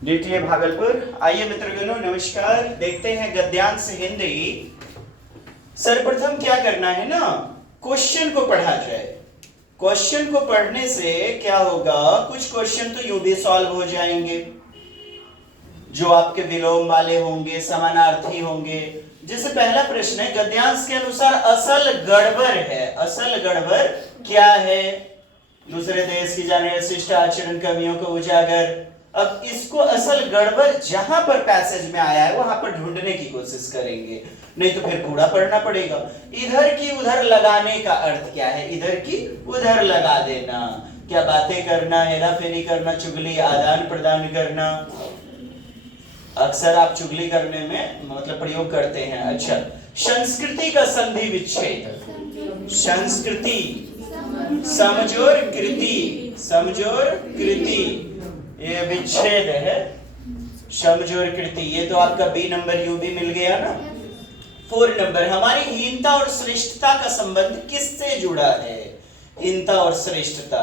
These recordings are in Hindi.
डीटीए भागलपुर। आइए मित्रगणों नमस्कार। देखते हैं गद्यांश हिंदी। सर्वप्रथम क्या करना है ना, क्वेश्चन को पढ़ा जाए। क्वेश्चन को पढ़ने से क्या होगा, कुछ क्वेश्चन तो यूं भी सॉल्व हो जाएंगे जो आपके विलोम वाले होंगे, समानार्थी होंगे। जैसे पहला प्रश्न है, गद्यांश के अनुसार असल गड़बड़ है। असल गड़बड़ क्या है? दूसरे देश की जाने शिष्ट आचरण कमियों को उजागर। अब इसको असल गड़बड़ जहां पर पैसेज में आया है वहां पर ढूंढने की कोशिश करेंगे, नहीं तो फिर पूरा पढ़ना पड़ेगा। इधर की उधर लगाने का अर्थ क्या है? इधर की उधर लगा देना। क्या बातें करना, हेरा फेरी करना, चुगली आदान प्रदान करना। अक्सर आप चुगली करने में मतलब प्रयोग करते हैं। अच्छा, संस्कृति का संधि विच्छेद। संस्कृति समझोर कृति, समझोर कृति, ये विच्छेद है। समझोर कृति, ये तो आपका बी नंबर यू भी मिल गया ना। 4 नंबर, हमारी हीनता और श्रेष्ठता का संबंध किससे जुड़ा है? हीनता और श्रेष्ठता।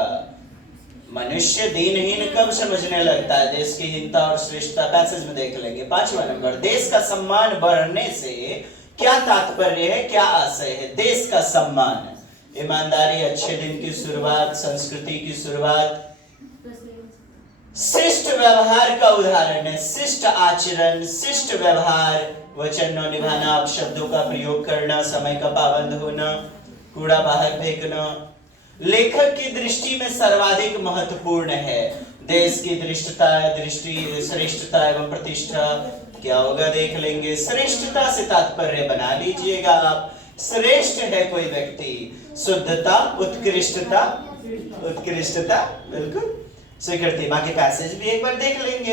मनुष्य दीनहीन कब समझने लगता है? देश की हीनता और श्रेष्ठता पैसेज में देख लेंगे। 5वां नंबर, देश का सम्मान बढ़ने से क्या तात्पर्य है, क्या आशय है? देश का सम्मान, ईमानदारी, अच्छे दिन की शुरुआत, संस्कृति की शुरुआत। शिष्ट व्यवहार का उदाहरण है शिष्ट आचरण, शिष्ट व्यवहार, वचन न निभाना, अपशब्दों का प्रयोग करना, समय का पाबंद होना, कूड़ा बाहर फेंकना। लेखक की दृष्टि में सर्वाधिक महत्वपूर्ण है देश की दृष्टता, दृष्टि, श्रेष्ठता एवं प्रतिष्ठा। क्या होगा देख लेंगे। श्रेष्ठता से तात्पर्य बना लीजिएगा आप। श्रेष्ठ है कोई व्यक्ति, शुद्धता, उत्कृष्टता, उत्कृष्टता बिल्कुल स्वीकृति। बाकी पैसेज भी एक बार देख लेंगे।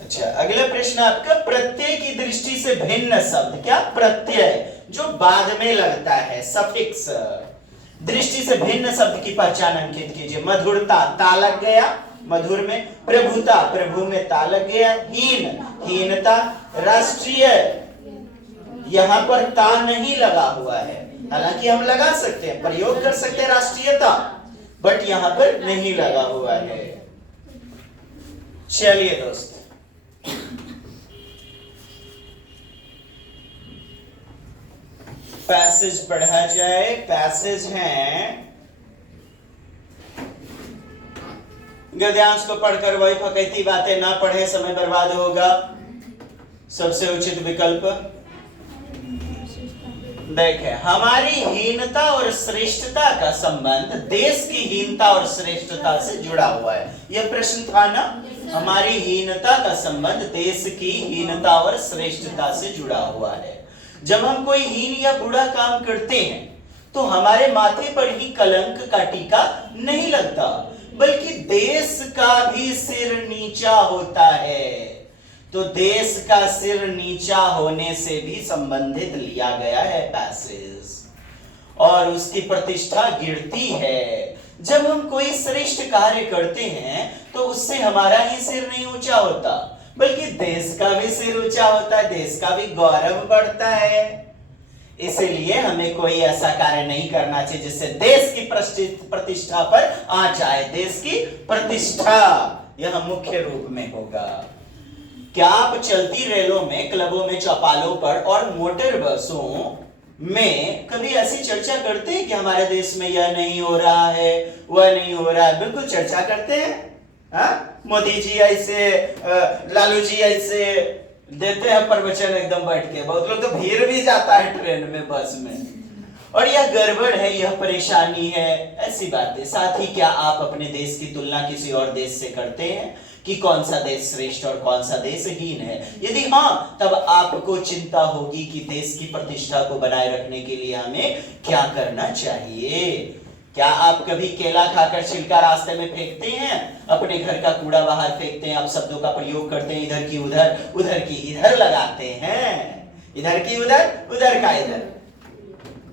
अच्छा, अगला प्रश्न आपका, प्रत्यय की दृष्टि से भिन्न शब्द। क्या? प्रत्यय जो बाद में लगता है, सफिक्स। दृष्टि से भिन्न शब्द की पहचान अंकित कीजिए। मधुरता, ता लग गया मधुर में। प्रभुता, प्रभु में ता लग गया। हीन, हीनता। राष्ट्रीय, यहां पर ता नहीं लगा हुआ है, हालांकि हम लगा सकते हैं, प्रयोग कर सकते हैं राष्ट्रीयता, बट यहां पर नहीं लगा हुआ है। चलिए दोस्त, पैसेज पढ़ा जाए। पैसेज हैं, गद्यांश को पढ़कर वही फकैती बातें ना पढ़े, समय बर्बाद होगा। सबसे उचित विकल्प देखें, हमारी हीनता और श्रेष्ठता का संबंध देश की हीनता और श्रेष्ठता से जुड़ा हुआ है। यह प्रश्न था ना, हमारी हीनता का संबंध देश की हीनता और श्रेष्ठता से जुड़ा हुआ है। जब हम कोई हीन या बुरा काम करते हैं तो हमारे माथे पर ही कलंक का टीका नहीं लगता, बल्कि देश का भी सिर नीचा होता है। तो देश का सिर नीचा होने से भी संबंधित लिया गया है पैसेज, और उसकी प्रतिष्ठा गिरती है। जब हम कोई श्रेष्ठ कार्य करते हैं तो उससे हमारा ही सिर नहीं ऊंचा होता, बल्कि देश का भी सिर ऊंचा होता है, देश का भी गौरव बढ़ता है। इसलिए हमें कोई ऐसा कार्य नहीं करना चाहिए जिससे देश की प्रतिष्ठा पर आ जाए। देश की प्रतिष्ठा यह मुख्य रूप में होगा। क्या आप चलती रेलों में, क्लबों में, चौपालों पर और मोटर बसों में कभी ऐसी चर्चा करते हैं कि हमारे देश में यह नहीं हो रहा है, वह नहीं हो रहा है? बिल्कुल चर्चा करते हैं। मोदी जी ऐसे, लालू जी ऐसे देते हैं प्रवचन एकदम बैठ के। बहुत लोग तो भीड़ भी जाता है ट्रेन में, बस में, और यह गड़बड़ है, यह परेशानी है, ऐसी बातें। साथ ही क्या आप अपने देश की तुलना किसी और देश से करते हैं कि कौन सा देश श्रेष्ठ और कौन सा देश हीन है? यदि हाँ, तब आपको चिंता होगी कि देश की प्रतिष्ठा को बनाए रखने के लिए हमें क्या करना चाहिए। क्या आप कभी केला खाकर छिलका रास्ते में फेंकते हैं? अपने घर का कूड़ा बाहर फेंकते हैं? आप शब्दों का प्रयोग करते हैं, इधर की उधर, उधर की इधर लगाते हैं, इधर की उधर, उधर का इधर।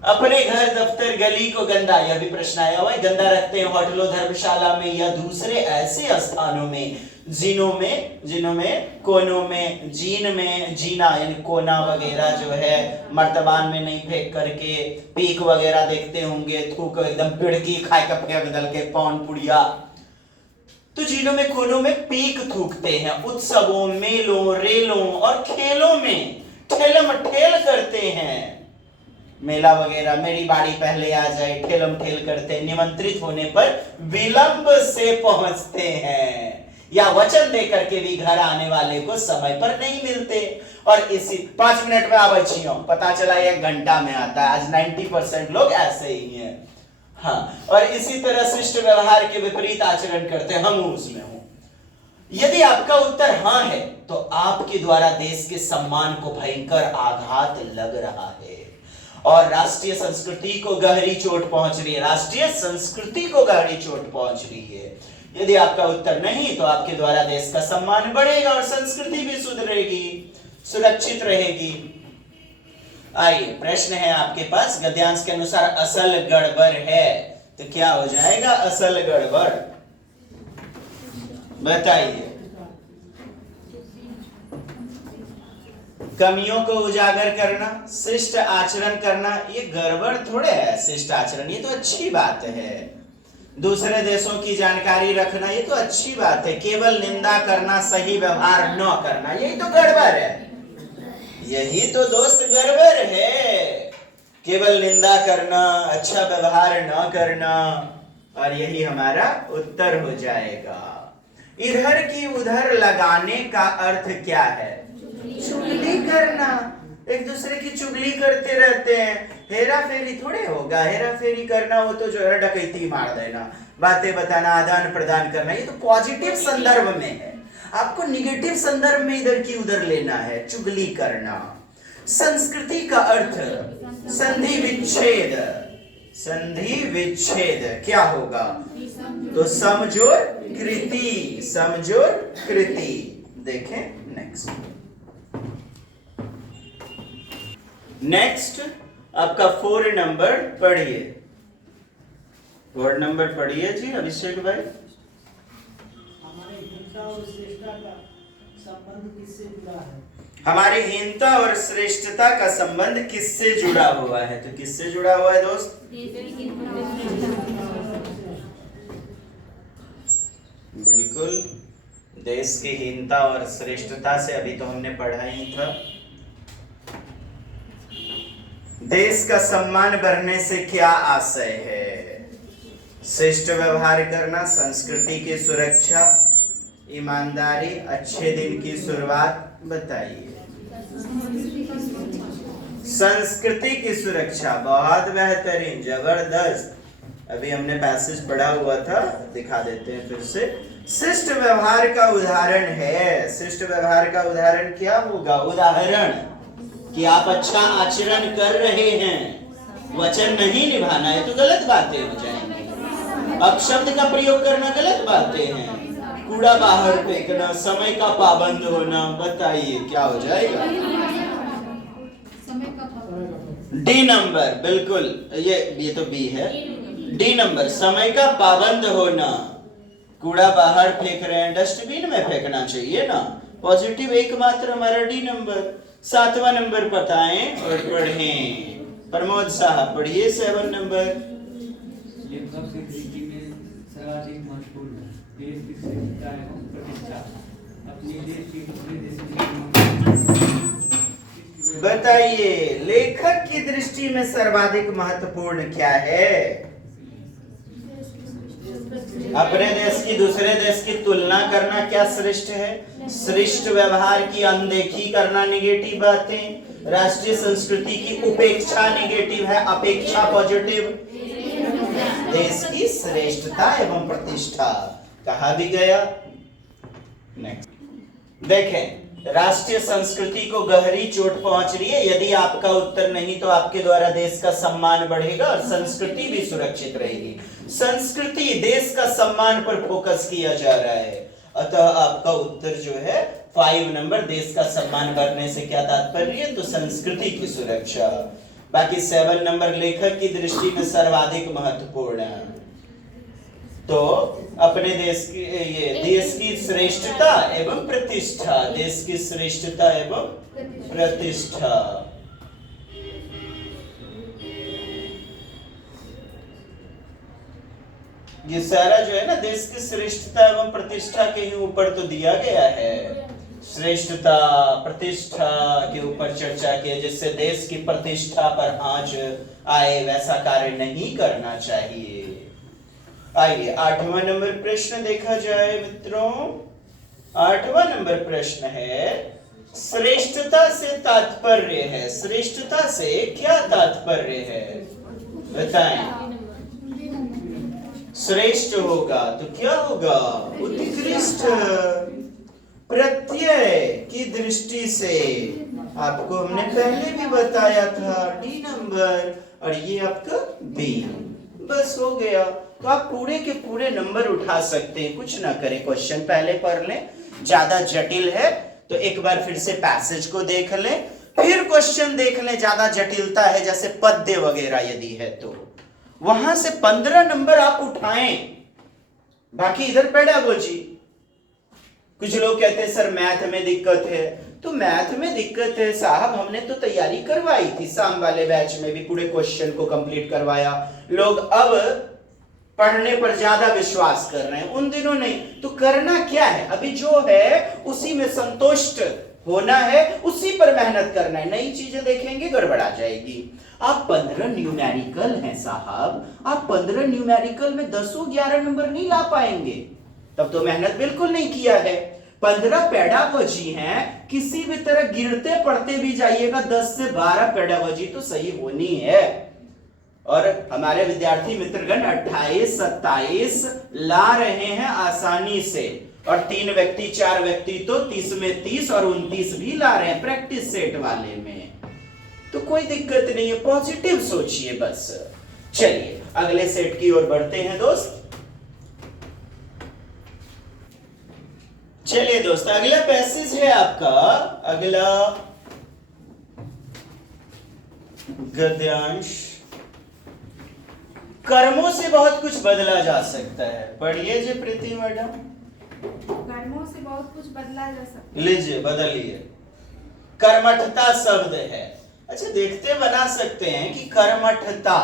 अपने घर, दफ्तर, गली को गंदा, यह भी प्रश्न आया हुआ है, गंदा रखते हैं होटलों, धर्मशाला में या दूसरे ऐसे स्थानों में जिनों में कोनों में, जीन में, जीना यानी कोना वगैरह जो है, मर्तबान में नहीं फेंक करके। पीक वगैरह देखते होंगे, थूक एकदम पिड़की खाए का फेंक दल के, पौन पुड़िया तो जिलों में कोनों में पीक थूकते हैं, उत्सवों, मेलों, रेलों और खेलों में ठेलम ठेल करते हैं। मेला वगैरह, मेरी बारी पहले आ जाए, ठेलम ठेल करते हैं। निमंत्रित होने पर विलंब से पहुंचते हैं, या वचन देकर के भी घर आने वाले को समय पर नहीं मिलते। और इसी 5 मिनट में आवे छियो, पता चला 1 घंटा में आता है। आज 90% लोग ऐसे ही हैं। हाँ, और इसी तरह शिष्ट व्यवहार के विपरीत आचरण करते हैं, हम उसमें हूं। यदि आपका उत्तर हां है तो आपके द्वारा देश के सम्मान को भयंकर आघात लग रहा है और राष्ट्रीय संस्कृति को गहरी चोट पहुंच रही है। राष्ट्रीय संस्कृति को गहरी चोट पहुंच रही है। यदि आपका उत्तर नहीं तो आपके द्वारा देश का सम्मान बढ़ेगा और संस्कृति भी सुधरेगी, सुरक्षित रहेगी। आइए, प्रश्न है आपके पास, गद्यांश के अनुसार असल गड़बड़ है तो क्या हो जाएगा? असल गड़बड़ बताइए। कमियों को उजागर करना, शिष्ट आचरण करना, ये गड़बड़ थोड़े है। शिष्ट आचरण ये तो अच्छी बात है। दूसरे देशों की जानकारी रखना ये तो अच्छी बात है। केवल निंदा करना, सही व्यवहार न करना, यही तो गड़बड़ है। यही तो दोस्त गड़बड़ है। केवल निंदा करना, अच्छा व्यवहार न करना, और यही हमारा उत्तर हो जाएगा। इधर की उधर लगाने का अर्थ क्या है? चुगली करना। एक दूसरे की चुगली करते रहते हैं। हेरा फेरी थोड़े होगा। हेरा फेरी करना वो तो जो है डकैती मार देना, बातें बताना, आदान प्रदान करना, ये तो पॉजिटिव संदर्भ में है। आपको निगेटिव संदर्भ में इधर की उधर लेना है, चुगली करना। संस्कृति का अर्थ संधि विच्छेद। संधि विच्छेद क्या होगा? तो समझोर कृति, समझोर कृति। देखें नेक्स्ट। नेक्स्ट आपका 4 नंबर पढ़िए। 4 नंबर पढ़िए जी अभिषेक भाई। हमारे हीनता और श्रेष्ठता का संबंध किससे जुड़ा है? हमारी हीनता और श्रेष्ठता का संबंध किससे जुड़ा हुआ है? तो किससे जुड़ा हुआ है दोस्त? बिल्कुल, देश की हीनता और श्रेष्ठता से। अभी तो हमने पढ़ा ही था। देश का सम्मान बढ़ने से क्या आशय है? श्रेष्ठ व्यवहार करना, संस्कृति की सुरक्षा, ईमानदारी, अच्छे दिन की शुरुआत। बताइए। संस्कृति की सुरक्षा, बहुत बेहतरीन, जबरदस्त। अभी हमने पैसेज पढ़ा हुआ था, दिखा देते हैं फिर से। शिष्ट व्यवहार का उदाहरण है। शिष्ट व्यवहार का उदाहरण क्या होगा? उदाहरण कि आप अच्छा आचरण कर रहे हैं, वचन नहीं निभाना है तो गलत बातें हो जाएंगी। अपशब्द का प्रयोग करना गलत बातें हैं। कूड़ा बाहर फेंकना, समय का पाबंद होना। बताइए क्या हो जाएगा? डी नंबर, बिल्कुल, ये तो बी है। डी नंबर, समय का पाबंद होना। कूड़ा बाहर फेंक रहे हैं, डस्टबिन में फेंकना चाहिए ना। पॉजिटिव एकमात्र हमारा डी नंबर। 7वां नंबर बताएं और पढ़ें। प्रमोद साहब पढ़िए 7 नंबर। लेखक की दृष्टि में सर्वाधिक महत्वपूर्ण देश की श्रेष्ठता एवं प्रतिष्ठा। अपने देश की दूसरे देश की। बताइए, लेखक की दृष्टि में सर्वाधिक महत्वपूर्ण क्या है? अपने देश की दूसरे देश की तुलना करना क्या श्रेष्ठ है? श्रेष्ठ व्यवहार की अनदेखी करना निगेटिव बातें। राष्ट्रीय संस्कृति की उपेक्षा निगेटिव है, अपेक्षा पॉजिटिव। देश की श्रेष्ठता एवं प्रतिष्ठा कहा भी गया। नेक्स्ट देखें, राष्ट्रीय संस्कृति को गहरी चोट पहुंच रही है। यदि आपका उत्तर नहीं तो आपके द्वारा देश का सम्मान बढ़ेगा और संस्कृति भी सुरक्षित रहेगी। संस्कृति, देश का सम्मान पर फोकस किया जा रहा है। अतः आपका उत्तर जो है 5 नंबर, देश का सम्मान बढ़ने से क्या तात्पर्य है? तो संस्कृति की सुरक्षा। बाकी 7 नंबर लेखक की दृष्टि में सर्वाधिक महत्वपूर्ण है। तो अपने देश की, ये देश की श्रेष्ठता एवं प्रतिष्ठा, देश की श्रेष्ठता एवं प्रतिष्ठा। ये सारा जो है ना देश की श्रेष्ठता एवं प्रतिष्ठा के ही ऊपर तो दिया गया है। श्रेष्ठता प्रतिष्ठा के ऊपर चर्चा की, जिससे देश की प्रतिष्ठा पर आंच आए वैसा कार्य नहीं करना चाहिए। आइए 8वां नंबर प्रश्न देखा जाए मित्रों। 8वां नंबर प्रश्न है, श्रेष्ठता से तात्पर्य है। श्रेष्ठता से क्या तात्पर्य है बताएं। श्रेष्ठ होगा तो क्या होगा, उत्कृष्ट। प्रत्यय की दृष्टि से आपको हमने पहले भी बताया था, डी नंबर, और ये आपका बी। बस हो गया। तो आप पूरे के पूरे नंबर उठा सकते हैं, कुछ ना करें। क्वेश्चन पहले पढ़ लें, ज्यादा जटिल है तो एक बार फिर से पैसेज को देख लें, फिर क्वेश्चन देख लें। ज्यादा जटिलता है जैसे पद्य वगैरह यदि है तो वहां से 15 नंबर आप उठाएं, बाकी इधर पेडागोजी। कुछ लोग कहते हैं सर मैथ में दिक्कत है, तो मैथ में दिक्कत है साहब, हमने तो तैयारी करवाई थी, शाम वाले बैच में भी पूरे क्वेश्चन को कंप्लीट करवाया। लोग अब पढ़ने पर ज्यादा विश्वास कर रहे हैं, उन दिनों नहीं। तो करना क्या है, अभी जो है उसी में संतुष्ट होना है, उसी पर मेहनत करना है। नई चीजें देखेंगे गड़बड़ा जाएगी। आप 15 न्यूमेरिकल हैं साहब, आप 15 न्यूमेरिकल में 10-11 नंबर नहीं ला पाएंगे, तब तो मेहनत बिल्कुल नहीं किया है। 15 पेडागोजी हैं, किसी भी तरह गिरते पढ़ते भी जाइएगा, 10 से 12 पेडागोजी तो सही होनी है। और हमारे विद्यार्थी मित्रगण 28-27 ला रहे हैं आसानी से, और 3 व्यक्ति 4 व्यक्ति तो 30 में 30 और 29 भी ला रहे हैं प्रैक्टिस सेट वाले में। तो कोई दिक्कत नहीं है, पॉजिटिव सोचिए बस। चलिए अगले सेट की ओर बढ़ते हैं दोस्त। चलिए दोस्त, अगला पैसेज है आपका, अगला गद्यांश। कर्मों से बहुत कुछ बदला जा सकता है। पढ़िए जी प्रीति मैडम। कर्मों से बहुत कुछ बदला जा सकता है। लीजिए बदलिए। कर्मठता शब्द है। अच्छा, देखते बना सकते हैं कि कर्मठता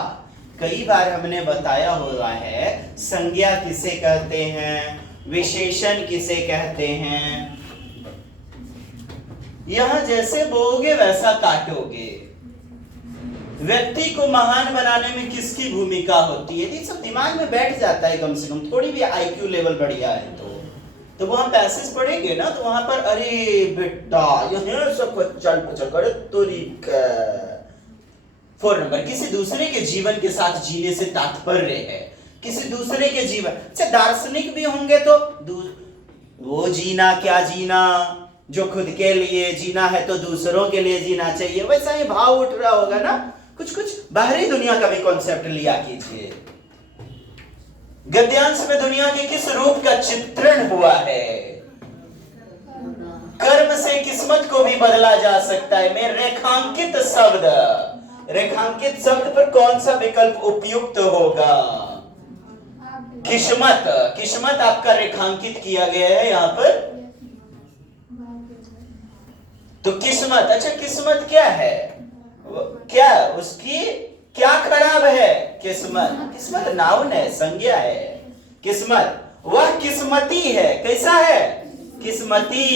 कई बार हमने बताया हुआ है। संज्ञा किसे कहते हैं, विशेषण किसे कहते हैं। यहां जैसे बोओगे वैसा काटोगे। व्यक्ति को महान बनाने में किसकी भूमिका होती है, ये सब दिमाग में बैठ जाता है। कम से कम थोड़ी भी आईक्यू लेवल बढ़िया है तो वहां पैसेज पढ़ेंगे ना, तो वहां पर अरे बेटा यह सब चल करे तोरी। 4 नंबर, किसी दूसरे के जीवन के साथ जीने से तात्पर्य है किसी दूसरे के जीवन। अच्छा, दार्शनिक भी होंगे तो वो जीना क्या जीना, जो खुद के लिए जीना है तो दूसरों के लिए जीना चाहिए, वैसा ही भाव उठ रहा होगा ना। कुछ कुछ बाहरी दुनिया का भी कॉन्सेप्ट लिया कीजिए। गद्यांश में दुनिया के किस रूप का चित्रण हुआ है। कर्म से किस्मत को भी बदला जा सकता है। मैं रेखांकित शब्द पर कौन सा विकल्प उपयुक्त होगा। किस्मत, किस्मत आपका रेखांकित किया गया है यहां पर। तो किस्मत, अच्छा किस्मत क्या है, क्या उसकी क्या खराब है। किस्मत, किस्मत नाउन है, संज्ञा है। किस्मत, वह किस्मती है। कैसा है, किस्मती,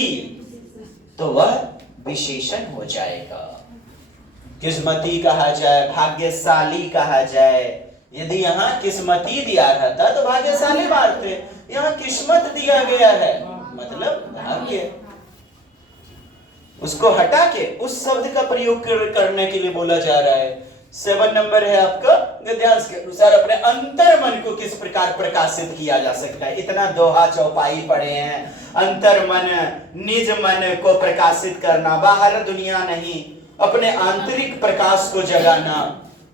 तो वह विशेषण हो जाएगा। किस्मती कहा जाए, भाग्यशाली कहा जाए। यदि यहाँ किस्मती दिया रहता तो भाग्यशाली मारते, यहाँ किस्मत दिया गया है मतलब भाग्य। उसको हटा के उस शब्द का प्रयोग करने के लिए बोला जा रहा है। 7 नंबर है आपका, गद्यांश के अनुसार अपने अंतर मन को किस प्रकार प्रकाशित किया जा सकता है। इतना दोहा चौपाई पढ़े हैं। अंतर मन, निज मन को प्रकाशित करना, बाहर दुनिया नहीं, अपने आंतरिक प्रकाश को जगाना,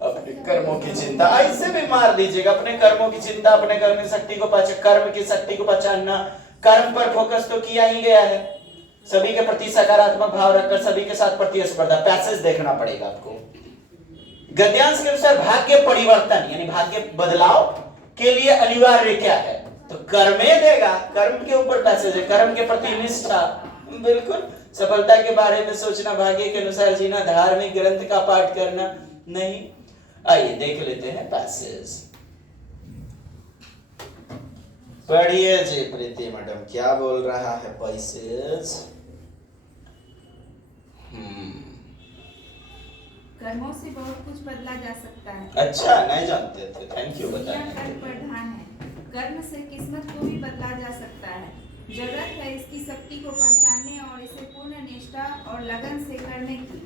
अपने कर्मों की चिंता। ऐसे भी मार दीजिएगा, अपने कर्मों की चिंता, अपने कर्म की शक्ति को कर्म की शक्ति को पहचानना। कर्म पर फोकस तो किया ही गया है, सभी के प्रति सकारात्मक भाव रखकर सभी के साथ प्रतिस्पर्धा। पैसेज देखना पड़ेगा आपको। गद्यांश के अनुसार भाग्य परिवर्तन यानी भाग्य बदलाव के लिए अनिवार्य क्या है, तो कर्मे देगा। कर्म के ऊपर पैसेज है, कर्म के प्रति निष्ठा। बिल्कुल, सफलता के बारे में सोचना, भाग्य के अनुसार जीना, धार्मिक ग्रंथ का पाठ करना नहीं। आइए देख लेते हैं पैसेज। पढ़िए जी प्रीति मैडम क्या बोल रहा है पैसेज। कर्मों से बहुत कुछ बदला जा सकता है। अच्छा नहीं जानते थे, थैंक यू दुनिया बताने कर्म के लिए। प्रधान है। कर्म से किस्मत को भी बदला जा सकता है। जरूरत है इसकी शक्ति को पहचानने और इसे पूर्ण निष्ठा और लगन से करने की।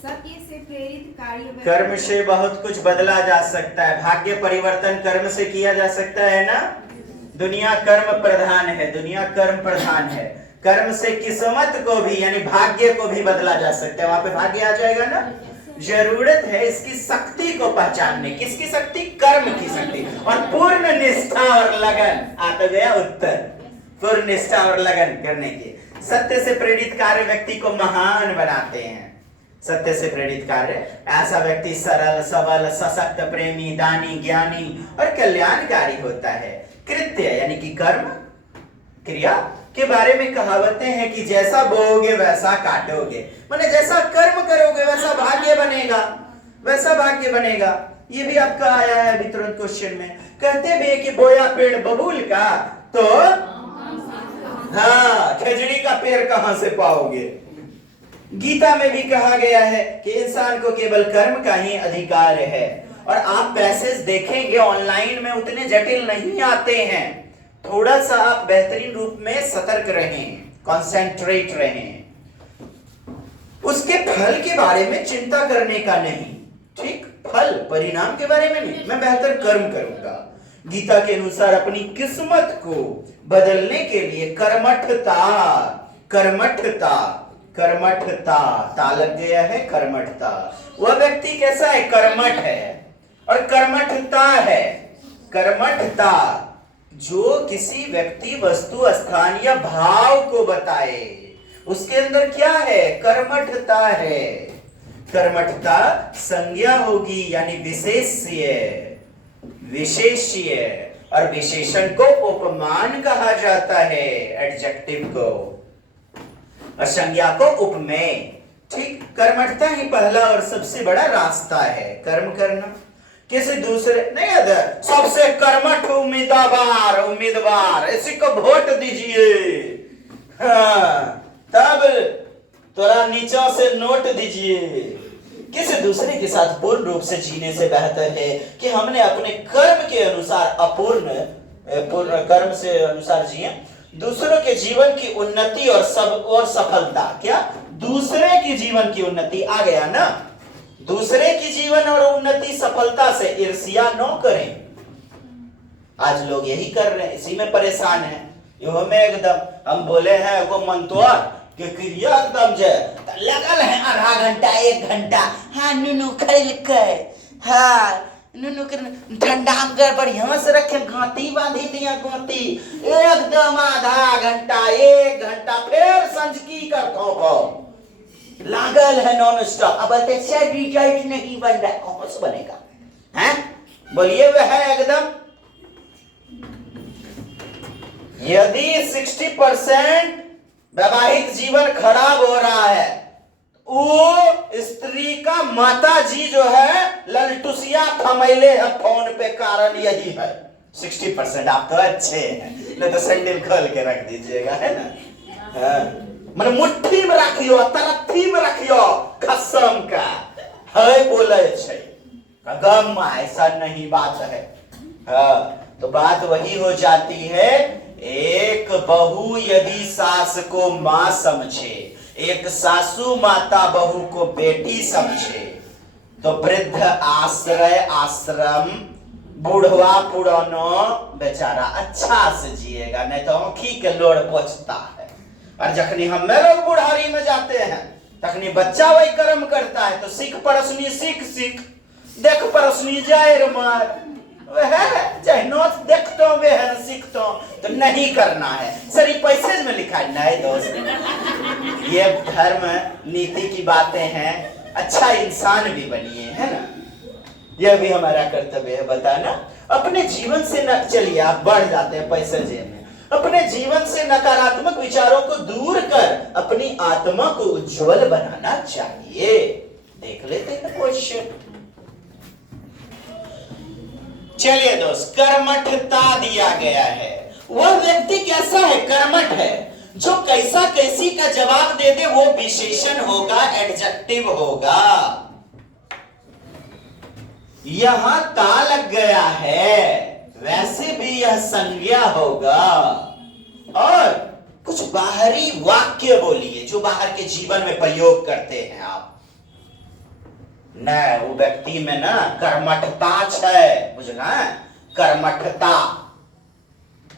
सत्य से प्रेरित कार्य कर्म से बहुत कुछ बदला जा सकता है। भाग्य परिवर्तन कर्म से किया जा सकता है ना। दुनिया कर्म प्रधान है, दुनिया कर्म प्रधान है। कर्म से किस्मत को भी यानी भाग्य को भी बदला जा सकता है। वहां पे भाग्य आ जाएगा ना। जरूरत है इसकी शक्ति को पहचानने। किसकी शक्ति? कर्म की शक्ति। और पूर्ण निष्ठा और लगन। आ तो गया उत्तर, पूर्ण निष्ठा और लगन करने की। सत्य से प्रेरित कार्य व्यक्ति को महान बनाते हैं। सत्य से प्रेरित कार्य, ऐसा व्यक्ति सरल, सबल, सशक्त, प्रेमी, दानी, ज्ञानी और कल्याणकारी होता है। कृत्य यानी कि कर्म, क्रिया के बारे में कहावतें हैं कि जैसा बोओगे वैसा काटोगे। माने जैसा कर्म करोगे वैसा भाग्य बनेगा, वैसा भाग्य बनेगा। ये भी आपका आया है अभी तुरंत क्वेश्चन में। कहते भी कि बोया पेड़ बबूल का तो हाँ खजड़ी का पेड़ कहां से पाओगे। गीता में भी कहा गया है कि इंसान को केवल कर्म का ही अधिकार है। और आप पैसेज देखेंगे ऑनलाइन में उतने जटिल नहीं आते हैं। थोड़ा सा आप बेहतरीन रूप में सतर्क रहें, कंसंट्रेट रहें। उसके फल के बारे में चिंता करने का नहीं, ठीक, फल परिणाम के बारे में नहीं। मैं बेहतर कर्म करूंगा। गीता के अनुसार अपनी किस्मत को बदलने के लिए कर्मठता, कर्मठता, कर्मठता, ता लग गया है, कर्मठता। वह व्यक्ति कैसा है? कर्मठ है। और कर्मठता है, कर्मठता जो किसी व्यक्ति, वस्तु, स्थान या भाव को बताए। उसके अंदर क्या है? कर्मठता है। कर्मठता संज्ञा होगी यानी विशेष्य, विशेष्य। और विशेषण को उपमान कहा जाता है, एडजेक्टिव को, और संज्ञा को उपमेय। ठीक, कर्मठता ही पहला और सबसे बड़ा रास्ता है कर्म करना। किसी दूसरे नहीं, अदर सबसे कर्मठ उम्मीदवार, उम्मीदवार इसी को वोट दीजिए। हाँ, तब थोड़ा नीचा से नोट दीजिए। किसी दूसरे के साथ पूर्ण रूप से जीने से बेहतर है कि हमने अपने कर्म के अनुसार पूर्ण कर्म से अनुसार जिए। दूसरों के जीवन की उन्नति और सफलता, क्या दूसरे की जीवन की उन्नति आ गया ना। दूसरे की जीवन और उन्नति सफलता से ईर्ष्या न करें। आज लोग यही कर रहे हैं, इसी में परेशान है। यो में एकदम हम बोले हैं एगो मंतोर कि क्रिया एकदम जे लगल है आधा घंटा 1 घंटा। हाँ नुनू खैल के, हाँ नुनू के ठंडा में बढ़िया से रखे, घाटी बांधी दिया, घाटी एकदम आधा घंटा 1 घंटा। फिर संजकी करतो को लागल है नॉन स्टॉप। अब बोलते सर रिजल्ट नहीं बन रहा, कौन से बनेगा? हैं बोलिए वह है एकदम। यदि 60% वैवाहिक जीवन खराब हो रहा है, वो स्त्री का माता जी जो है ललटुसिया थमैले है फोन पे, कारण यही है। 60% आप तो अच्छे हैं, नहीं तो सैंडल खोल के रख दीजिएगा, है ना। हाँ। मन मुट्ठी में रखियो, तरत्थी में रखियो, कसम का है बोले छे। गम ऐसा नहीं बात है। हाँ, तो बात वही हो जाती है। एक बहू यदि सास को माँ समझे, एक सासू माता बहू को बेटी समझे, तो वृद्ध आश्रय आश्रम बूढ़वा पुरानो बेचारा अच्छा से जिएगा, नहीं तो आंखी के लोड़ पोछता है। और जखनी हम लोग बुढ़ारी में जाते हैं तखनी बच्चा वही कर्म करता है। तो सीख परसनी सीख सीख, देख परसनी जाए मार, जहनो देखतो वे है सीखतो। तो नहीं करना है सर, ये पैसेज में लिखा है। नहीं दोस्त, ये धर्म नीति की बातें हैं। अच्छा इंसान भी बनिए, है ना। यह भी हमारा कर्तव्य है बताना। अपने जीवन से न चलिए, आप बढ़ जाते हैं पैसेज में। अपने जीवन से नकारात्मक विचारों को दूर कर अपनी आत्मा को उज्जवल बनाना चाहिए। देख लेते हैं क्वेश्चन। चलिए दोस्त, कर्मठता दिया गया है वह व्यक्ति कैसा है? कर्मठ है। जो कैसा कैसी का जवाब दे दे वो विशेषण होगा, एडजेक्टिव होगा। यहां ता लग गया है, वैसे भी यह संज्ञा होगा। और कुछ बाहरी वाक्य बोलिए जो बाहर के जीवन में प्रयोग करते हैं आप। न वो व्यक्ति में ना कर्मठता है, बुझला? कर्मठता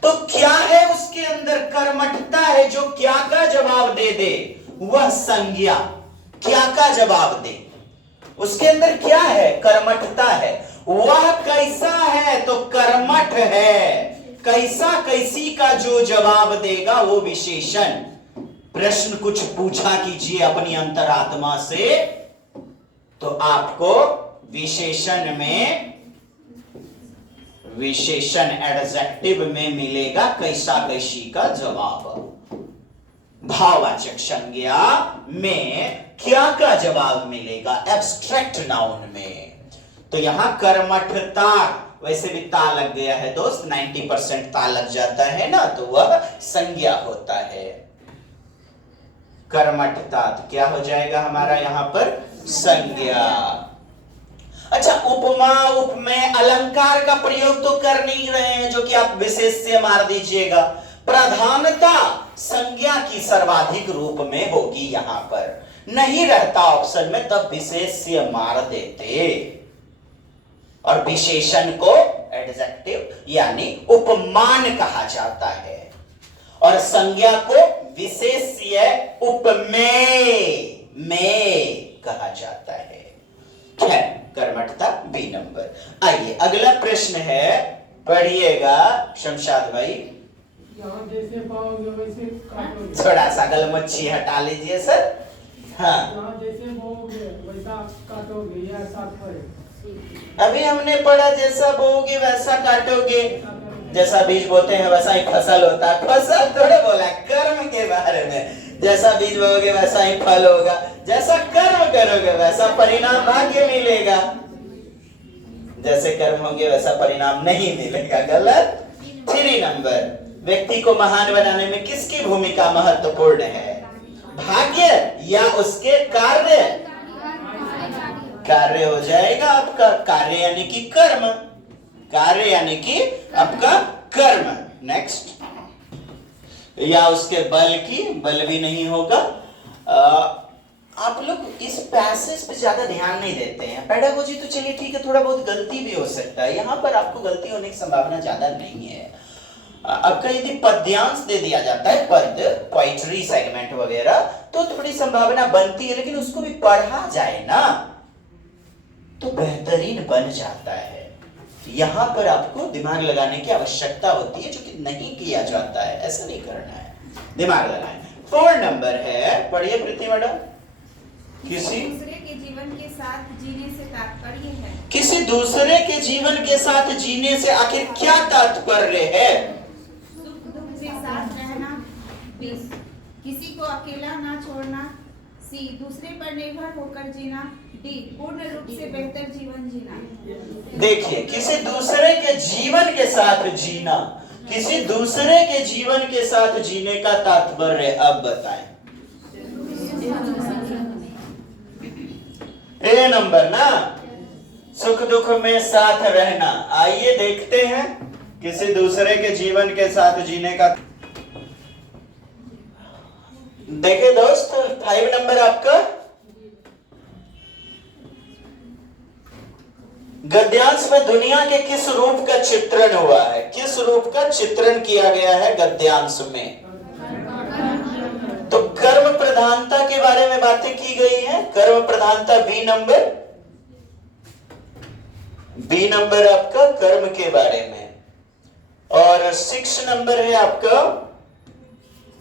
तो क्या है उसके अंदर? कर्मठता है। जो क्या का जवाब दे दे वह संज्ञा। क्या का जवाब दे, उसके अंदर क्या है? कर्मठता है। वह कैसा है? तो कर्मठ है। कैसा कैसी का जो जवाब देगा वो विशेषण। प्रश्न कुछ पूछा कीजिए अपनी अंतरात्मा से तो आपको विशेषण में, विशेषण एडजेक्टिव में मिलेगा कैसा कैसी का जवाब। भाववाचक संज्ञा में क्या का जवाब मिलेगा? एब्स्ट्रैक्ट नाउन में। तो यहां कर्मठता, वैसे भी ता लग गया है दोस्त, 90% ता लग जाता है ना, तो वह संज्ञा होता है। कर्मठता तो क्या हो जाएगा हमारा यहां पर? संज्ञा। अच्छा, उपमा उपमेय अलंकार का प्रयोग तो कर नहीं रहे हैं जो कि आप विशेष से मार दीजिएगा। प्रधानता संज्ञा की सर्वाधिक रूप में होगी। यहां पर नहीं रहता ऑप्शन में तब विशेष से मार देते और विशेषण को एडजेक्टिव यानी उपमान कहा जाता है और संज्ञा को विशेष्य उपमेय में कहा जाता है। खैर, कर्मठता बी नंबर। आइए अगला प्रश्न है, पढ़िएगा शमशाद भाई। यहाँ जैसे पाओगे वैसे काटोगे। थोड़ा सा गलमच्छी हटा लीजिए सर। हाँ, यहाँ जैसे बोओगे वैसा काटोगे, यह तात्पर्य। अभी हमने पढ़ा जैसा बोओगे वैसा काटोगे। जैसा बीज बोते हैं वैसा ही फसल होता है। फसल थोड़ा बोला, कर्म के बारे में। जैसा बीज बोओगे वैसा ही फल होगा। जैसा कर्म करोगे वैसा परिणाम भाग्य मिलेगा। जैसे कर्म होंगे वैसा परिणाम नहीं मिलेगा। गलत। 3 नंबर, व्यक्ति को महान बनाने में किसकी भूमिका महत्वपूर्ण है? भाग्य या उसके कार्य? कार्य हो जाएगा आपका। कार्य यानी कि कर्म। कार्य यानी कि आपका कर्म। नेक्स्ट, या उसके बल की, बल भी नहीं होगा। आप लोग इस पैसेज पे ज्यादा ध्यान नहीं देते हैं। पेडागोजी तो चलिए ठीक है, थोड़ा बहुत गलती भी हो सकता है। यहाँ पर आपको गलती होने की संभावना ज्यादा नहीं है। आपका यदि पद्यांश दे दिया जाता है, पद, पोइट्री सेगमेंट वगैरह, तो थोड़ी संभावना बनती है, लेकिन उसको भी पढ़ा जाए ना तो बेहतरीन बन जाता है। यहां पर आपको दिमाग लगाने की आवश्यकता होती है, जो कि नहीं किया जाता है। ऐसा नहीं करना है, दिमाग लगाएं। 4 नंबर है, पढ़िए प्रीति मैडम। किसी दूसरे के जीवन के साथ जीने से तात्पर्य है। किसी दूसरे के जीवन के साथ जीने से आखिर क्या तात्पर्य है? सुख दुख के साथ रहना। बी, किसी को अकेला ना छोड़ना। सी, दूसरे पर निर्भर होकर जीना। डी, पूर्ण रूप से बेहतर जीवन जीना। देखिए, किसी दूसरे के जीवन के साथ जीना, किसी दूसरे के जीवन के साथ जीने का तात्पर्य अब बताएं। ए नंबर ना, सुख दुख में साथ रहना। आइए देखते हैं किसी दूसरे के जीवन के साथ जीने का। देखिए दोस्त, 5 नंबर आपका गद्यांश में दुनिया के किस रूप का चित्रण हुआ है? किस रूप का चित्रण किया गया है गद्यांश में? तो कर्म प्रधानता के बारे में बातें की गई हैं। कर्म प्रधानता बी नंबर। बी नंबर आपका कर्म के बारे में। और 6 नंबर है आपका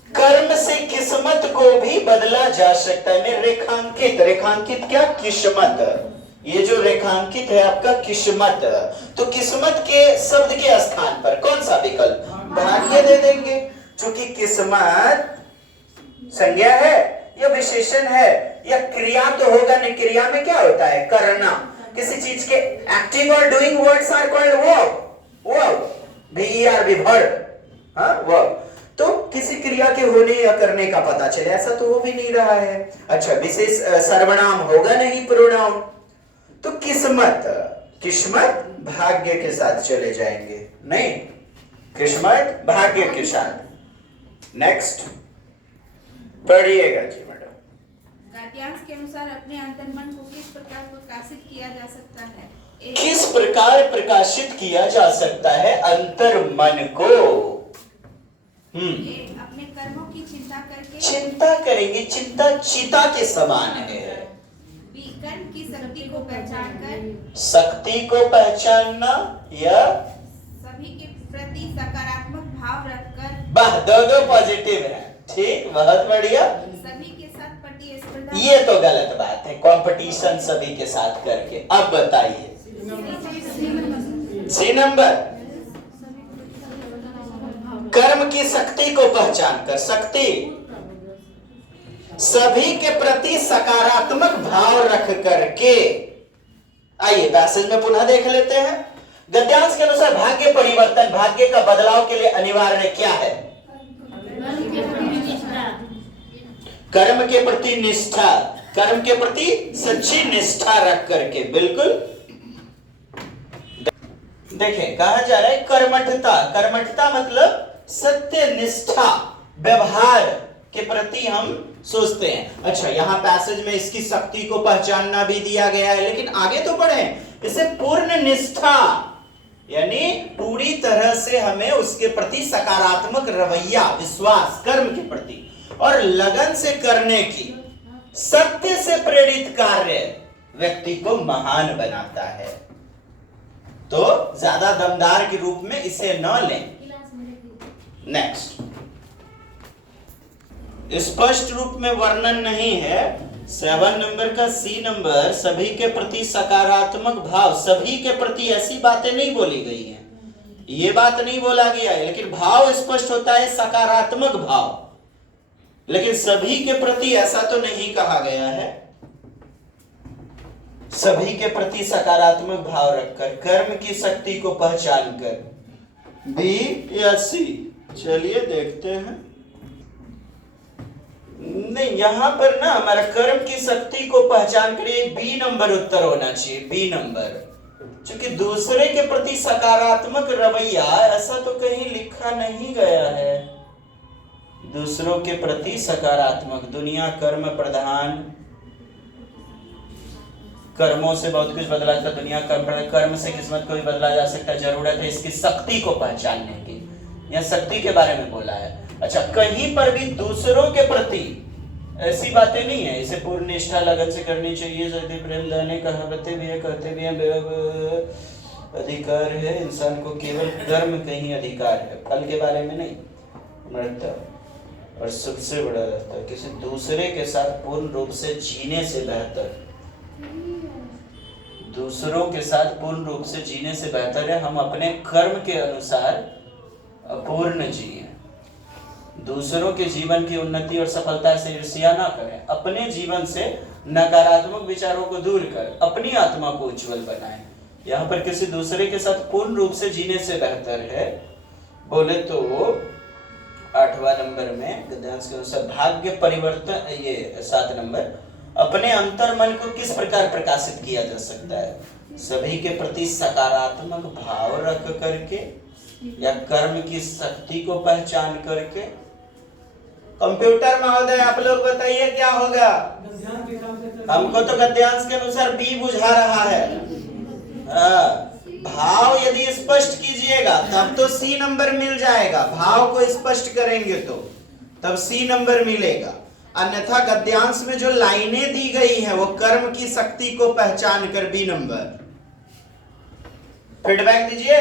कर्म से किस्मत को भी बदला जा सकता है। रेखांकित, रेखांकित क्या? किस्मत। ये जो रेखांकित है आपका किस्मत, तो किस्मत के शब्द के स्थान पर कौन सा विकल्प? भाग्य दे देंगे, क्योंकि किस्मत संज्ञा है या विशेषण है या क्रिया तो होगा नहीं। क्रिया में क्या होता है? करना। किसी चीज के एक्टिंग और doing words are called verb. Verb, VER, verb। हाँ वर्ब, तो किसी क्रिया के होने या करने का पता चले, ऐसा तो हो भी नहीं रहा है। अच्छा, विशेष सर्वनाम होगा नहीं प्रोनाउन, तो किस्मत, किस्मत भाग्य के साथ चले जाएंगे, नहीं, किस्मत भाग्य के साथ। नेक्स्ट पढ़िएगा जी मैडम। गद्यांश के अनुसार अपने अंतर्मन को किस प्रकार प्रकाशित किया जा सकता है? किस प्रकार प्रकाशित किया जा सकता है अंतर्मन को? ए, अपने कर्मों की चिंता करके। चिंता करेंगे, चिंता चिता के समान है। बी, कर्म की शक्ति को पहचान कर। शक्ति को पहचानना या सभी के प्रति सकारात्मक भाव रखकर। वाह, दो पॉजिटिव है, ठीक, बहुत बढ़िया। सभी के साथ प्रतिस्पर्धा। ये तो गलत बात है, कंपटीशन सभी के साथ करके। अब बताइए सी नंबर, कर्म की शक्ति को पहचान कर, शक्ति सभी के प्रति सकारात्मक भाव रख करके। आइए पैसेज में पुनः देख लेते हैं। गद्यांश के अनुसार भाग्य परिवर्तन, भाग्य का बदलाव के लिए अनिवार्य क्या है? कर्म के प्रति निष्ठा, कर्म के प्रति सच्ची निष्ठा रख करके, बिल्कुल। देखें कहा जा रहा है कर्मठता, कर्मठता मतलब सत्य निष्ठा, व्यवहार के प्रति हम सोचते हैं। अच्छा, यहां पैसेज में इसकी शक्ति को पहचानना भी दिया गया है, लेकिन आगे तो पढ़ें, इसे पूर्ण निष्ठा यानी पूरी तरह से हमें उसके प्रति सकारात्मक रवैया, विश्वास कर्म के प्रति और लगन से करने की, सत्य से प्रेरित कार्य व्यक्ति को महान बनाता है। तो ज्यादा दमदार के रूप में इसे न लें। नेक्स्ट, स्पष्ट रूप में वर्णन नहीं है। 7 नंबर का सी नंबर, सभी के प्रति सकारात्मक भाव, सभी के प्रति ऐसी बातें नहीं बोली गई हैं, ये बात नहीं बोला गया है, लेकिन भाव स्पष्ट होता है सकारात्मक भाव, लेकिन सभी के प्रति ऐसा तो नहीं कहा गया है। सभी के प्रति सकारात्मक भाव रखकर, कर्म की शक्ति को पहचान कर, बी या सी? चलिए देखते हैं। नहीं, यहां पर ना हमारा कर्म की शक्ति को पहचान कर बी नंबर उत्तर होना चाहिए, बी नंबर, क्योंकि दूसरे के प्रति सकारात्मक रवैया ऐसा तो कहीं लिखा नहीं गया है। दूसरों के प्रति सकारात्मक, दुनिया कर्म प्रधान, कर्मों से बहुत कुछ बदला जाता, दुनिया कर्म से किस्मत को भी बदला जा सकता है, जरूरत है इसकी शक्ति को पहचानने की, यह शक्ति के बारे में बोला है। अच्छा, कहीं पर भी दूसरों के प्रति ऐसी बातें नहीं है, इसे पूर्ण निष्ठा लगन से करनी चाहिए, सत्य प्रेम दाने कहावतें भी है, कहते भी हैं, अधिकार है इंसान को, केवल कर्म कहीं अधिकार है, फल के बारे में नहीं। मृत्यु और सबसे बड़ा रहता है किसी दूसरे के साथ पूर्ण रूप से जीने से बेहतर, दूसरों के साथ पूर्ण रूप से जीने से बेहतर है हम अपने कर्म के अनुसार अपूर्ण जिए। दूसरों के जीवन की उन्नति और सफलता से ईर्ष्या ना करें, अपने जीवन से नकारात्मक विचारों को दूर कर अपनी आत्मा को उज्जवल बनाएं। यहाँ पर किसी दूसरे के साथ पूर्ण रूप से जीने से बेहतर है बोले तो 8वां नंबर में गद्यांश के अनुसार भाग्य परिवर्तन, ये 7 नंबर, अपने अंतर्मन को किस प्रकार प्रकाशित किया जा सकता है? सभी के प्रति सकारात्मक भाव रख करके या कर्म की शक्ति को पहचान करके। कंप्यूटर महोदय आप लोग बताइए क्या होगा? हमको तो गद्यांश के अनुसार बी बुझा रहा है। भाव यदि स्पष्ट कीजिएगा तब तो सी नंबर मिल जाएगा, भाव को स्पष्ट करेंगे तो तब सी नंबर मिलेगा, अन्यथा गद्यांश में जो लाइनें दी गई हैं वो कर्म की शक्ति को पहचान कर बी नंबर। फीडबैक दीजिए।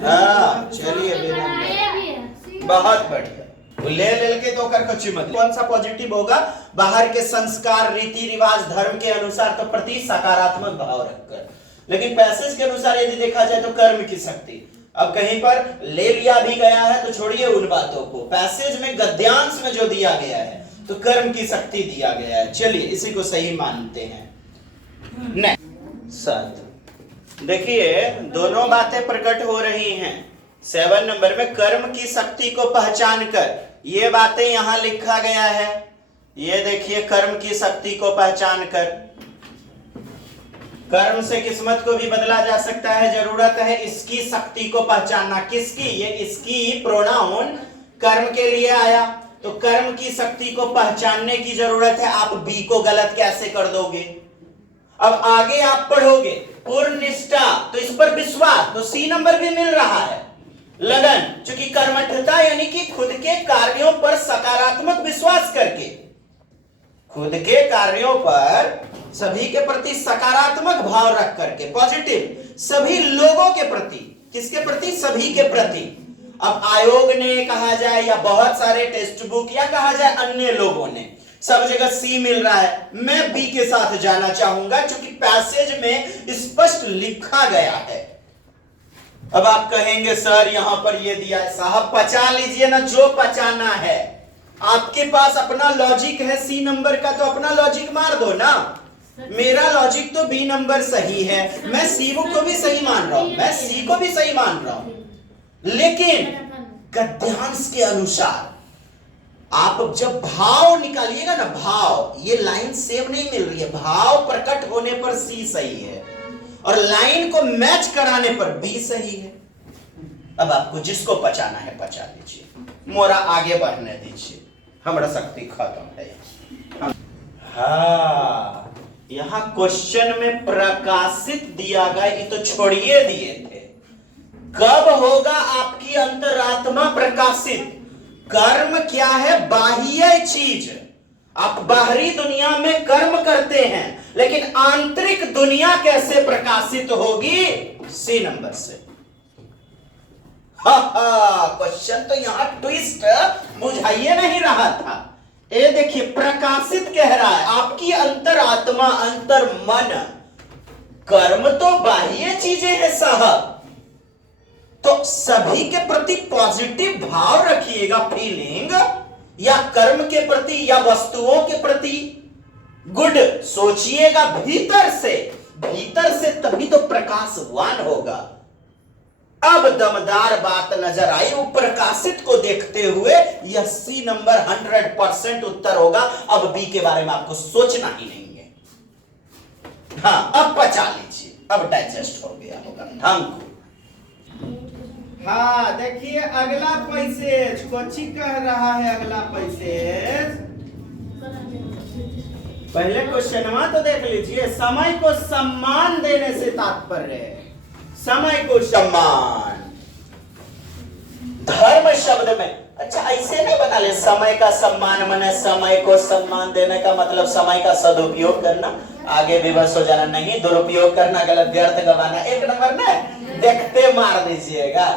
हाँ चलिए बी नंबर, बहुत बढ़िया। ले के तो कर कच्ची मत। कौन सा पॉजिटिव होगा? बाहर के संस्कार, रीति रिवाज, धर्म के अनुसार तो प्रति सकारात्मक भाव रखकर, लेकिन पैसेज के अनुसार यदि देखा जाए तो कर्म की शक्ति। अब कहीं पर ले लिया भी गया है तो छोड़िए उन बातों को, पैसेज में गद्यांश में जो दिया गया है तो कर्म की शक्ति दिया गया है। चलिए इसी को सही मानते हैं। नेक्स्ट, देखिए दोनों बातें प्रकट हो रही हैं। 7 नंबर में कर्म की शक्ति को पहचान कर, ये बातें यहां लिखा गया है। ये देखिए, कर्म की शक्ति को पहचान कर, कर्म से किस्मत को भी बदला जा सकता है, जरूरत है इसकी शक्ति को पहचानना। किसकी? ये इसकी प्रोनाउन कर्म के लिए आया, तो कर्म की शक्ति को पहचानने की जरूरत है। आप बी को गलत कैसे कर दोगे? अब आगे आप पढ़ोगे पूर्ण निष्ठा, तो इस पर विश्वास, तो सी नंबर भी मिल रहा है। लगन, चूंकि कर्मठता यानी कि खुद के कार्यों पर सकारात्मक विश्वास करके, खुद के कार्यों पर सभी के प्रति सकारात्मक भाव रख करके, पॉजिटिव, सभी लोगों के प्रति, किसके प्रति? सभी के प्रति। अब आयोग ने कहा जाए या बहुत सारे टेक्स्ट बुक या कहा जाए अन्य लोगों ने, सब जगह सी मिल रहा है। मैं बी के साथ जाना चाहूंगा क्योंकि पैसेज में स्पष्ट लिखा गया है। अब आप कहेंगे सर यहां पर ये दिया है। साहब पचा लीजिए ना जो पचाना है, आपके पास अपना लॉजिक है सी नंबर का, तो अपना लॉजिक मार दो ना। मेरा लॉजिक तो बी नंबर सही है, मैं सी को भी सही मान रहा हूं, मैं सी को भी सही मान रहा हूं, लेकिन गद्यांश के अनुसार आप जब भाव निकालिएगा ना, भाव, ये लाइन सेम नहीं मिल रही है, भाव प्रकट होने पर सी सही है और लाइन को मैच कराने पर बी सही है। अब आपको जिसको पचाना है पचा लीजिए, मोरा आगे बढ़ने दीजिए, हमारा शक्ति खत्म है। हाँ, यहां क्वेश्चन में प्रकाशित दिया गया, ये तो छोड़िए दिए थे। कब होगा आपकी अंतरात्मा प्रकाशित? कर्म क्या है? बाह्य चीज। आप बाहरी दुनिया में कर्म करते हैं, लेकिन आंतरिक दुनिया कैसे प्रकाशित होगी? सी नंबर से। क्वेश्चन तो यहां ट्विस्ट बुझाइए नहीं रहा था। ये देखिए, प्रकाशित कह रहा है आपकी अंतरात्मा, अंतर मन। कर्म तो बाह्य चीजें हैं साहब, तो सभी के प्रति पॉजिटिव भाव रखिएगा, फीलिंग, या कर्म के प्रति या वस्तुओं के प्रति गुड सोचिएगा भीतर से, भीतर से तभी तो प्रकाशवान होगा। अब दमदार बात नजर आई, वो प्रकाशित को देखते हुए यह सी नंबर 100% उत्तर होगा। अब बी के बारे में आपको सोचना ही नहीं है। हाँ, अब पचा लीजिए, अब डाइजेस्ट हो गया होगा ढंग। हाँ देखिए, अगला पैसेज कोची कह रहा है? अगला पैसेज, पहले क्वेश्चन तो देख लीजिए। समय को सम्मान देने से तात्पर्य है, समय को सम्मान। धर्म शब्द में, अच्छा ऐसे नहीं बता ले समय का सम्मान माने समय को सम्मान देने का मतलब समय का सदुपयोग करना, आगे विवश हो जाना नहीं, दुरुपयोग करना, गलत व्यर्थ गवाना। एक नंबर में देखते मार दीजिएगा।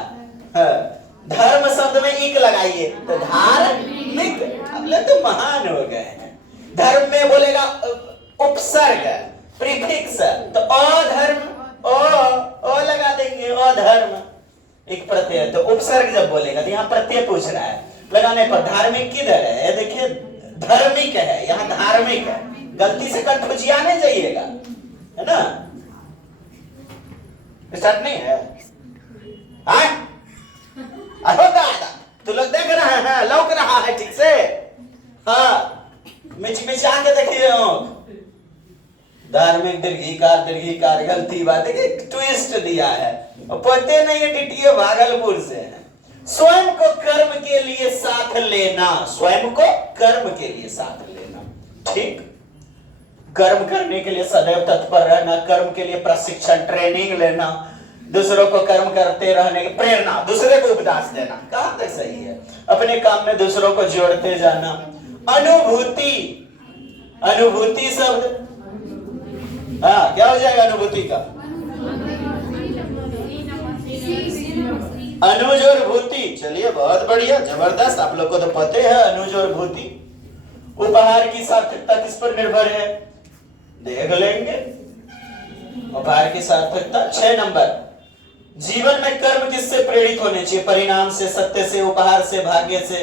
धर्म शब्द में इक लगाइए तो धार्मिक, अब तो महान हो गए हैं। धर्म में बोलेगा उपसर्ग, प्रीफिक्स, तो अधर्म, ओ लगा देंगे, अधर्म एक प्रत्यय, तो उपसर्ग जब बोलेगा तो यहाँ प्रत्यय पूछ रहा है, लगाने पर धार्मिक किधर है? देखिए धार्मिक है, यहाँ धार्मिक है, गलती से कंफ्यूजिया नहीं जाइएगा, है ना? स्टार्ट नहीं है? तो लोग देख रहे हैं, लौक रहा है ठीक से? हाँ, मिच आके देखिए। धार्मिक दीर्घिकार गलती बात है, ट्विस्ट दिया है, पते नहीं है टिटिए भागलपुर से है। स्वयं को कर्म के लिए साथ लेना, स्वयं को कर्म के लिए साथ लेना, ठीक। कर्म करने के लिए सदैव तत्पर रहना, कर्म के लिए प्रशिक्षण, ट्रेनिंग लेना, दूसरों को कर्म करते रहने की प्रेरणा, दूसरे को उपदेश देना, कहां तक सही है? अपने काम में दूसरों को जोड़ते जाना। अनुभूति, अनुभूति शब्द, हाँ क्या हो जाएगा अनुभूति का? अनुज और भूति। चलिए बहुत बढ़िया, जबरदस्त, आप लोग को तो पते है अनुज और भूति। उपहार की सार्थकता किस पर निर्भर है? देख लेंगे। उपहार की सार्थकता 6 नंबर। जीवन में कर्म किससे प्रेरित होने चाहिए? परिणाम से, सत्य से, उपहार से, भाग्य से?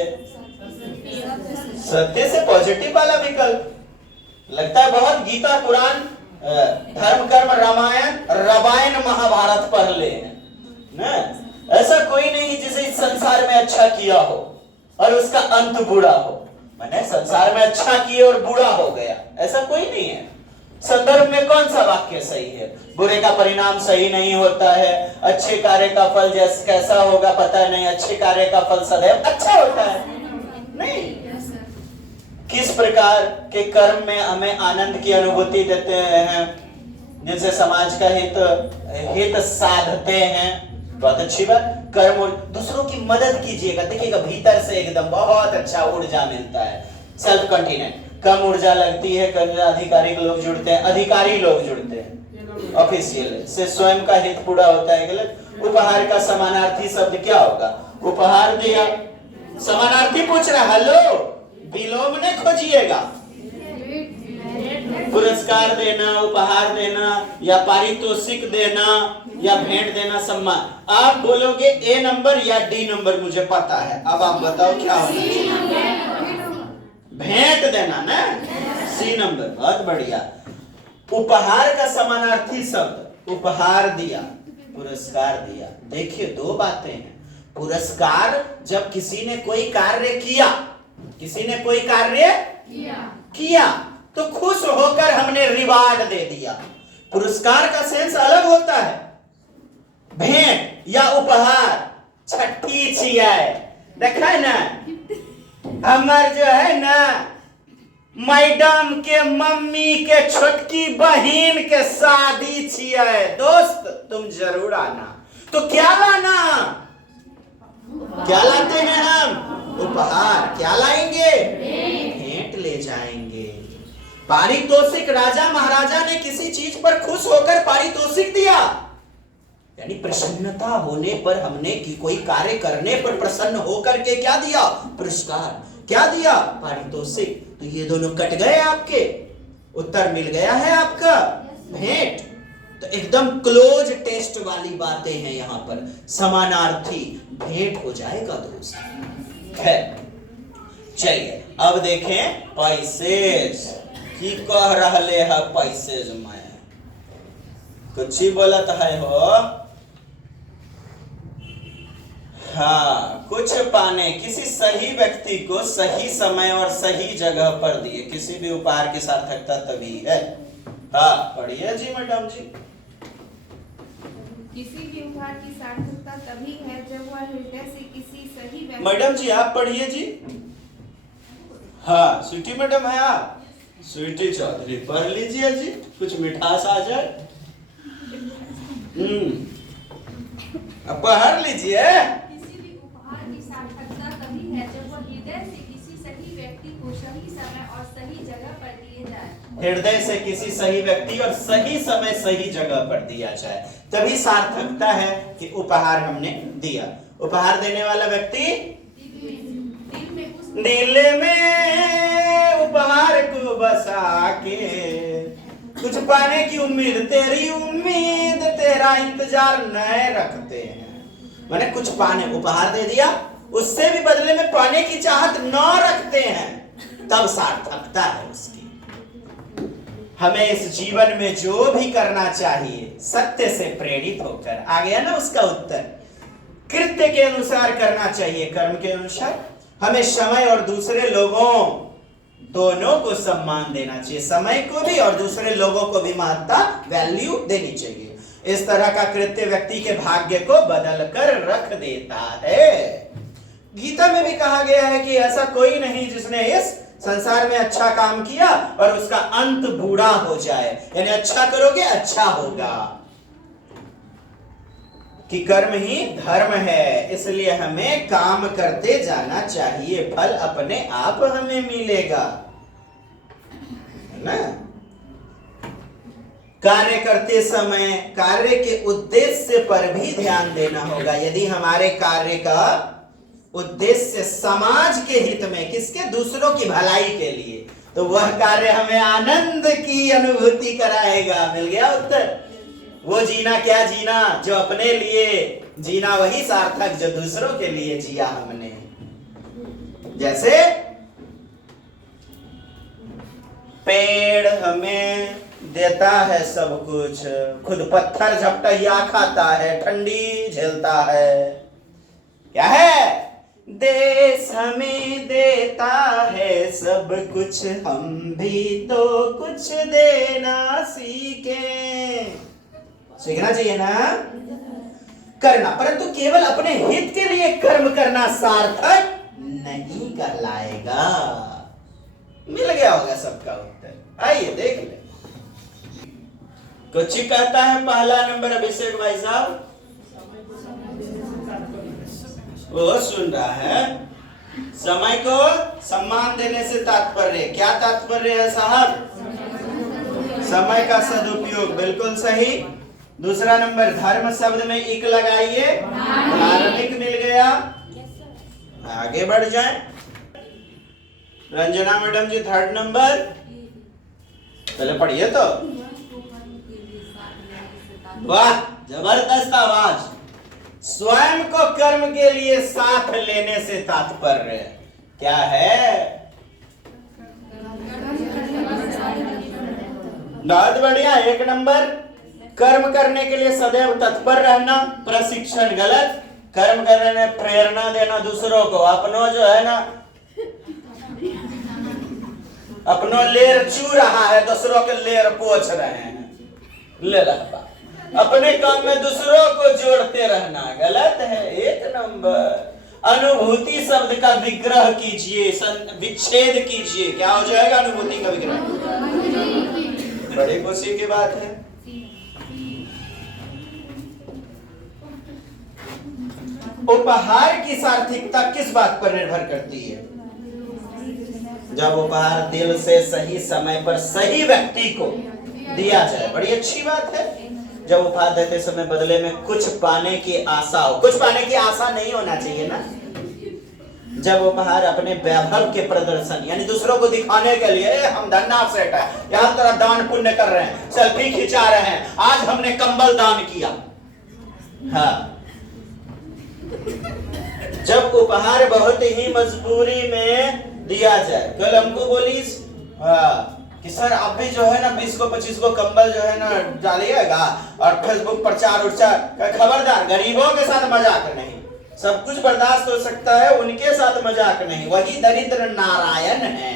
सत्य से, पॉजिटिव वाला विकल्प। लगता है बहुत गीता, पुराण, धर्म कर्म रामायण, रामायण महाभारत पढ़ ले ना। ऐसा कोई नहीं जिसे इस संसार में अच्छा किया हो और उसका अंत बुरा हो। मैंने संसार में अच्छा किया और बुरा हो गया, ऐसा कोई नहीं है। संदर्भ में कौन सा वाक्य सही है? बुरे का परिणाम सही नहीं होता है, अच्छे कार्य का फल जैसे कैसा होगा पता नहीं, अच्छे कार्य का फल सदैव अच्छा होता है नहीं। किस प्रकार के कर्म में हमें आनंद की अनुभूति देते हैं, जिनसे समाज का हित साधते हैं, बहुत अच्छी बात। कर्म और दूसरों की मदद कीजिएगा, देखिएगा भीतर से एकदम बहुत अच्छा ऊर्जा मिलता है। सेल्फ कंटिनेंट, कम ऊर्जा लगती है, कम आधिकारिक लोग जुड़ते हैं, अधिकारी लोग जुड़ते हैं, ऑफिशियल से स्वयं का हित पूरा होता है। गलत। उपहार का समानार्थी शब्द क्या होगा? उपहार दिया, समानार्थी पूछ रहा, हेलो विलोम ने खोजिएगा। पुरस्कार देना, उपहार देना या पारितोषिक देना या भेंट देना, सम्मान। आप बोलोगे ए नंबर या डी नंबर, मुझे पता है। अब आप बताओ क्या होगा? भेंट देना ना, सी नंबर। बहुत बढ़िया। उपहार का समानार्थी शब्द, उपहार दिया, पुरस्कार दिया। देखिए दो बातें हैं। पुरस्कार जब किसी ने कोई कार्य किया, किसी ने कोई कार्य किया तो खुश होकर हमने रिवार्ड दे दिया। पुरस्कार का सेंस अलग होता है। भेंट या उपहार छठी छियाए, देखा है ना, हमार जो है ना मैडम के मम्मी के छोटकी बहन के शादी छिए, दोस्त तुम जरूर आना। तो क्या लाना? क्या लाते हैं हम? उपहार। क्या लाएंगे? भेंट ले जाएंगे। पारितोषिक, राजा महाराजा ने किसी चीज पर खुश होकर पारितोषिक दिया, यानी प्रसन्नता होने पर, हमने कि कोई कार्य करने पर प्रसन्न होकर के क्या दिया? पुरस्कार। क्या दिया? पारितोषिक। तो ये दोनों कट गए आपके, उत्तर मिल गया है आपका भेंट। तो एकदम क्लोज टेस्ट वाली बातें हैं यहाँ पर, समानार्थी भेंट हो जाएगा दोस्त। है चलिए अब देखें पैसेज की कह रहे है। पैसेज में कुछ ही बोलत है हो। हाँ, कुछ पाने किसी सही व्यक्ति को सही समय और सही जगह पर दिए, किसी भी उपहार की सार्थकता तभी है। हाँ पढ़िए जी मैडम जी। किसी भी उपहार की सार्थकता तभी है जब वह हृदय से किसी सही व्यक्ति। मैडम जी आप पढ़िए जी। हाँ स्वीटी मैडम है आप? स्वीटी चौधरी पढ़ लीजिए जी, कुछ मिठास आ जाए। अब पढ़ लीजिए। किसी भी उपहार की सार्थकता तभी है जब वह हृदय से किसी सही व्यक्ति को सही समय और सही जगह पर दिए जाए। हृदय से किसी सही व्यक्ति और सही समय सही जगह पर दिया जाए, तभी सार्थकता है कि उपहार हमने दिया। उपहार देने वाला व्यक्ति दिल में उपहार को बसा के, कुछ पाने की उम्मीद, तेरी उम्मीद तेरा इंतजार नए रखते हैं। मैंने कुछ पाने, उपहार दे दिया, उससे भी बदले में पाने की चाहत न रखते हैं, तब सार्थकता है उसकी। हमें इस जीवन में जो भी करना चाहिए सत्य से प्रेरित होकर, आ गया ना उसका उत्तर। कृत्य के अनुसार करना चाहिए, कर्म के अनुसार। हमें समय और दूसरे लोगों दोनों को सम्मान देना चाहिए, समय को भी और दूसरे लोगों को भी महत्ता, वैल्यू देनी चाहिए। इस तरह का कृत्य व्यक्ति के भाग्य को बदल कर रख देता है। गीता में भी कहा गया है कि ऐसा कोई नहीं जिसने इस संसार में अच्छा काम किया और उसका अंत बुरा हो जाए, यानी अच्छा करोगे अच्छा होगा, कि कर्म ही धर्म है। इसलिए हमें काम करते जाना चाहिए, फल अपने आप हमें मिलेगा, है ना। कार्य करते समय कार्य के उद्देश्य पर भी ध्यान देना होगा। यदि हमारे कार्य का उद्देश्य समाज के हित में, किसके? दूसरों की भलाई के लिए, तो वह कार्य हमें आनंद की अनुभूति कराएगा। मिल गया उत्तर। वो जीना क्या जीना जो अपने लिए जीना, वही सार्थक जो दूसरों के लिए जिया हमने। जैसे पेड़ हमें देता है सब कुछ, खुद पत्थर झपटहिया खाता है, ठंडी झेलता है। क्या है? देश हमें देता है सब कुछ, हम भी तो कुछ देना सीखें। सीखना चाहिए ना करना, परंतु केवल अपने हित के लिए कर्म करना सार्थक नहीं कहलाएगा। मिल गया होगा सबका उत्तर। आइए देख ले। कुछ कहता है पहला नंबर अभिषेक भाई साहब, वो सुन रहा है। समय को सम्मान देने से तात्पर्य, क्या तात्पर्य है साहब? समय का सदुपयोग, बिल्कुल सही। दूसरा नंबर धर्म शब्द में इक लगाइए, धार्मिक मिल गया। आगे बढ़ जाए। रंजना मैडम जी थर्ड नंबर, पहले पढ़िए तो। वाह, जबरदस्त आवाज। स्वयं को कर्म के लिए साथ लेने से तात्पर्य क्या है? बहुत बढ़िया। एक नंबर, कर्म करने के लिए सदैव तत्पर रहना, प्रशिक्षण गलत। कर्म करने में प्रेरणा देना दूसरों को, अपनों जो है ना, अपनों लेर चू रहा है, दूसरों के लेर पोछ रहे हैं। ले ला, अपने काम में दूसरों को जोड़ते रहना गलत है। एक नंबर। अनुभूति शब्द का विग्रह कीजिए, विच्छेद कीजिए। क्या हो जाएगा अनुभूति का विग्रह? बड़ी खुशी की बात है। उपहार की सार्थकता किस बात पर निर्भर करती है? जब उपहार दिल से सही समय पर सही व्यक्ति को दिया जाए। बड़ी अच्छी बात है। जब उपहार देते समय बदले में कुछ पाने की आशा हो। कुछ पाने की आशा नहीं होना चाहिए ना। जब उपहार अपने वैभव के प्रदर्शन, यानी दूसरों को दिखाने के लिए, हम धन्ना सेठ है, यहाँ तरह दान पुण्य कर रहे हैं, सेल्फी खिंचा रहे हैं, आज हमने कंबल दान किया। हाँ, जब उपहार बहुत ही मजबूरी में दिया जाए। कल हमको बोली कि सर आप भी जो है ना 20 को 25 को कंबल जो है ना डालिएगा और फेसबुक प्रचार उच्चार। खबरदार, गरीबों के साथ मजाक नहीं। सब कुछ बर्दाश्त हो सकता है, उनके साथ मजाक नहीं। वही दरिद्र नारायण है।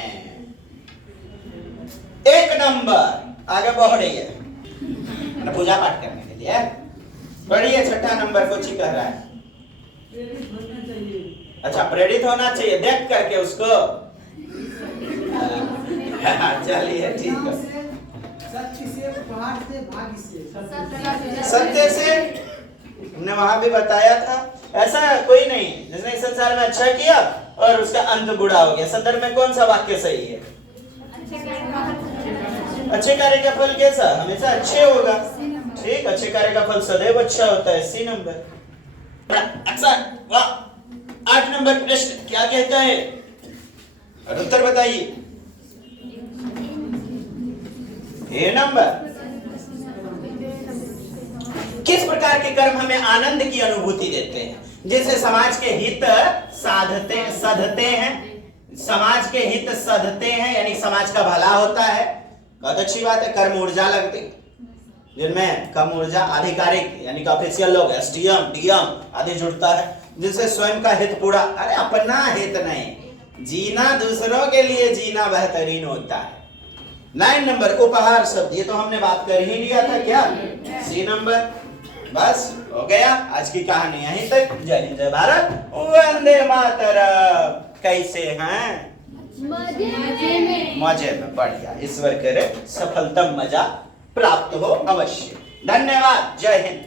एक नंबर। आगे बढ़ रही है पूजा पाठ करने के लिए। बढ़िए। छठा नंबर कुछ ही कह रहा है। प्रेरित होना चाहिए। अच्छा, प्रेरित होना चाहिए देख करके उसको। चलिए ठीक है। सत्य से, उपहार से, भाग्य से। सत्य से हमने वहां भी बताया था। ऐसा कोई नहीं जिसने इस संसार में अच्छा किया और उसका अंत बुरा हो गया। संदर्भ में कौन सा वाक्य सही है? अच्छे कार्य का फल कैसा? हमेशा अच्छे होगा। ठीक, अच्छे कार्य का फल सदैव अच्छा होता है। C number. अच्छा, वाह। 8 नंबर प्रश्न क्या कहता है? और उत्तर बताइए। ए नंबर। किस प्रकार के कर्म हमें आनंद की अनुभूति देते हैं, जिससे समाज के हित सधते हैं, समाज के हित सधते हैं, यानी समाज का भला होता है। बहुत अच्छी बात है। कर्म ऊर्जा लगती, जिनमें कम ऊर्जा आधिकारिक यानी कि ऑफिशियल लोग, एसडीएम डीएम आदि जुड़ता है, जिनसे स्वयं का हित पूरा, अरे अपना हित नहीं, जीना दूसरों के लिए जीना बेहतरीन होता है। 9 नंबर उपहार शब्द, ये तो हमने बात कर ही लिया था। क्या? C number. बस हो गया। आज की कहानी यहीं तक। जय हिंद, जय भारत, वंदे मातरम। कैसे हैं? मजे में। बढ़िया। ईश्वर करे सफलतम मजा प्राप्त हो अवश्य। धन्यवाद। जय हिंद।